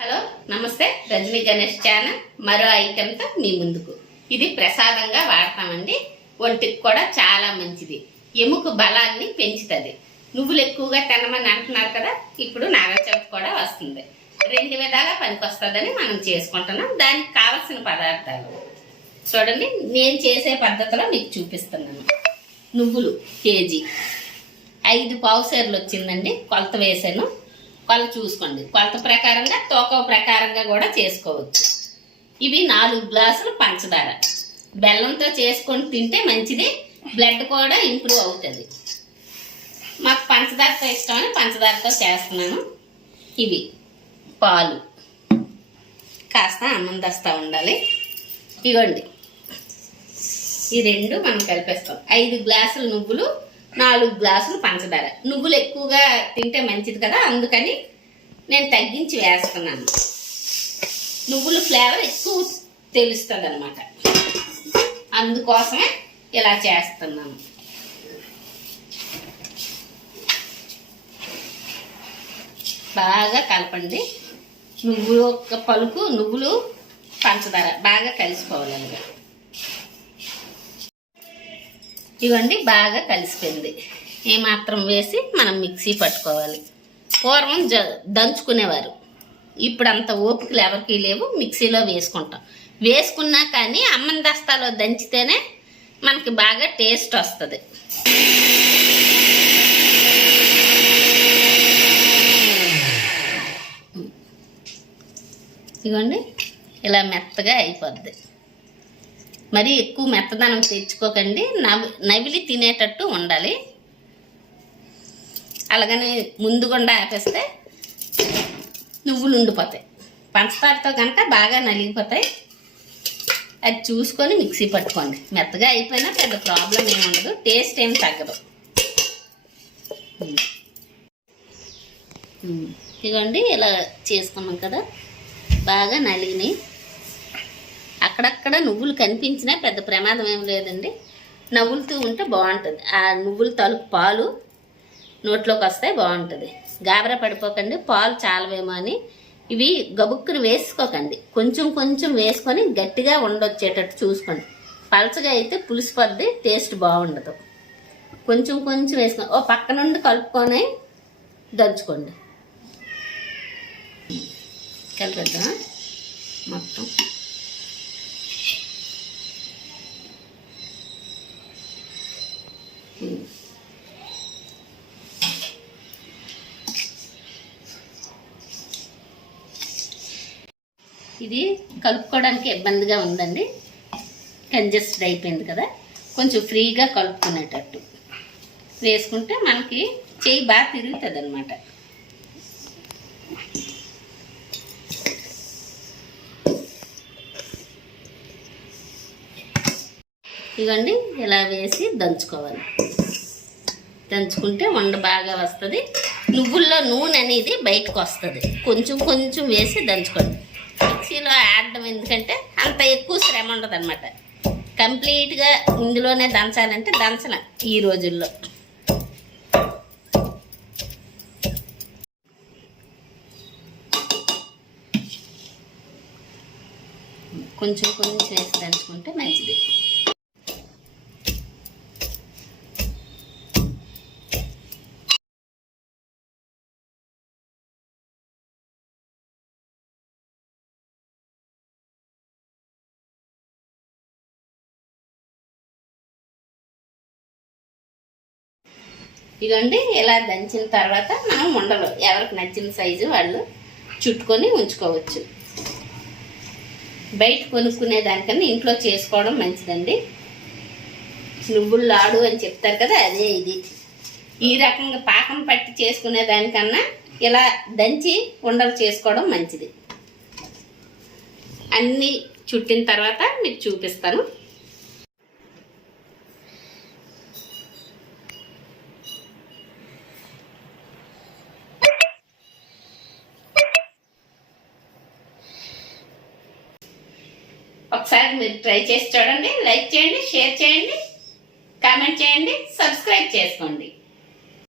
Hello నమస్తే. Rajani Ganesh channel. మరో ఐటెంతో మీ ముందుకు. ఇది ప్రసాదంగా వాడతామండి. ఒంటికి కూడా చాలా మంచిది. ఎముక బలాన్ని పెంచుతుంది. నువ్వులు ఎక్కువగా తినమని అంటున్నారు కదా ఇప్పుడు నాగచప్పు కూడా వస్తుంది. రెండు విధాలా పనికొస్తుందని మనం చేసుకుంటున్నాం. దానికి కావలసిన పదార్థాలు. చూడండి నేను చేసే పద్ధతిలో మీకు చూపిస్తున్నాను. నువ్వులు కేజీ. ఐదు పావు సేర్లు వచ్చిందండి. కొలత వేసాను. కొలత చూసుకోండి. కొలత ప్రకారంగా తూకం ప్రకారంగా కూడా చేసుకోవచ్చు. ఇవి నాలుగు గ్లాసులు పంచదార. బెల్లంతో చేసుకొని తింటే మంచిది. బ్లడ్ కూడా ఇంప్రూవ్ అవుతుంది. మాకు పంచదారతో ఇష్టమని పంచదారతో చేస్తున్నాను. ఇవి పాలు. కాస్త అమ్మందస్తా ఉండాలి. ఇవ్వండి ఈ రెండు మనం కలిపేస్తాం. ఐదు గ్లాసులు నువ్వులు నాలుగు గ్లాసులు పంచదార. నువ్వులు ఎక్కువగా తింటే మంచిది కదా అందుకని నేను తగ్గించి వేస్తున్నాను. నువ్వుల ఫ్లేవర్ ఎక్కువ తెలుస్తుంది అనమాట అందుకోసమే ఇలా చేస్తున్నాను. బాగా కలపండి. నువ్వులు ఒక్క పలుకు నువ్వులు పంచదార బాగా కలిసిపోవాలి అలాగా ఇవన్నీ బాగా కలిసిపోయింది. ఏమాత్రం వేసి మనం మిక్సీ పట్టుకోవాలి. పూర్వం జ దంచుకునేవారు. ఇప్పుడు అంత ఓపికలు ఎవరికి లేవు మిక్సీలో వేసుకుంటాం. వేసుకున్నా కానీ అమ్మని దస్తాలో దంచితేనే మనకి బాగా టేస్ట్ వస్తుంది. ఇదిగోండి ఇలా మెత్తగా అయిపోద్ది. మరి ఎక్కువ మెత్తదనం తెచ్చుకోకండి నవిలి తినేటట్టు ఉండాలి. అలాగని ముందుగుండా ఆపేస్తే నువ్వులు ఉండిపోతాయి. పంచదారతో కనుక బాగా నలిగిపోతాయి. అది చూసుకొని మిక్సీ పట్టుకోండి. మెత్తగా అయిపోయినా పెద్ద ప్రాబ్లం ఏమి ఉండదు. టేస్ట్ ఏం తగ్గదు. ఇదిగోండి ఇలా చేసుకున్నాం కదా. బాగా నలిగినాయి. అక్కడక్కడ నువ్వులు కనిపించినా పెద్ద ప్రమాదం ఏం లేదండి. నవ్వులుతూ ఉంటే బాగుంటుంది. ఆ నువ్వుల తలుపు పాలు నోట్లోకి వస్తే బాగుంటుంది. గాబరా పడిపోకండి పాలు చాలవేమో అని. ఇవి గబుక్కుని వేసుకోకండి. కొంచెం కొంచెం వేసుకొని గట్టిగా ఉండొచ్చేటట్టు చూసుకోండి. పలచగా అయితే పులుసు పద్ది టేస్ట్ బాగుండదు. కొంచెం కొంచెం వేసుకొని ఓ పక్క నుండి కలుపుకొని దంచుకోండి. కలిపిద్దాం మొత్తం. ఇది కలుపుకోవడానికి ఇబ్బందిగా ఉందండి. కంజెస్టెడ్ అయిపోయింది కదా. కొంచెం ఫ్రీగా కలుపుకునేటట్టు. వేసుకుంటే మనకి చేయి బాగా తిరుగుతుంది అనమాట ఇవ్వండి ఇలా వేసి దంచుకోవాలి. దంచుకుంటే వండ బాగా వస్తుంది. నువ్వుల్లో నూనె అనేది బయటకు వస్తుంది. కొంచెం కొంచెం వేసి దంచుకోండి. మిక్సీలో ఆడడం ఎందుకంటే అంత ఎక్కువ శ్రమ ఉండదు అనమాట కంప్లీట్గా ఇందులోనే దంచాలంటే దంచన ఈ రోజుల్లో. కొంచెం కొంచెం వేసి దంచుకుంటే మంచిది. ఇదండి ఇలా దంచిన తర్వాత మనం ఉండలు. ఎవరికి నచ్చిన సైజు వాళ్ళు చుట్టుకొని ఉంచుకోవచ్చు. బయట కొనుక్కునే దానికన్నా ఇంట్లో చేసుకోవడం మంచిదండి. నువ్వులు లాడు అని చెప్తారు కదా అదే ఇది. ఈ రకంగా పాకం పట్టి చేసుకునే దానికన్నా ఇలా దంచి ఉండలు చేసుకోవడం మంచిది. అన్నీ చుట్టిన తర్వాత మీకు చూపిస్తాను. ఒకసారి మీరు ట్రై చేసి చూడండి లైక్ చేయండి షేర్ చేయండి కామెంట్ చేయండి సబ్స్క్రైబ్ చేసుకోండి.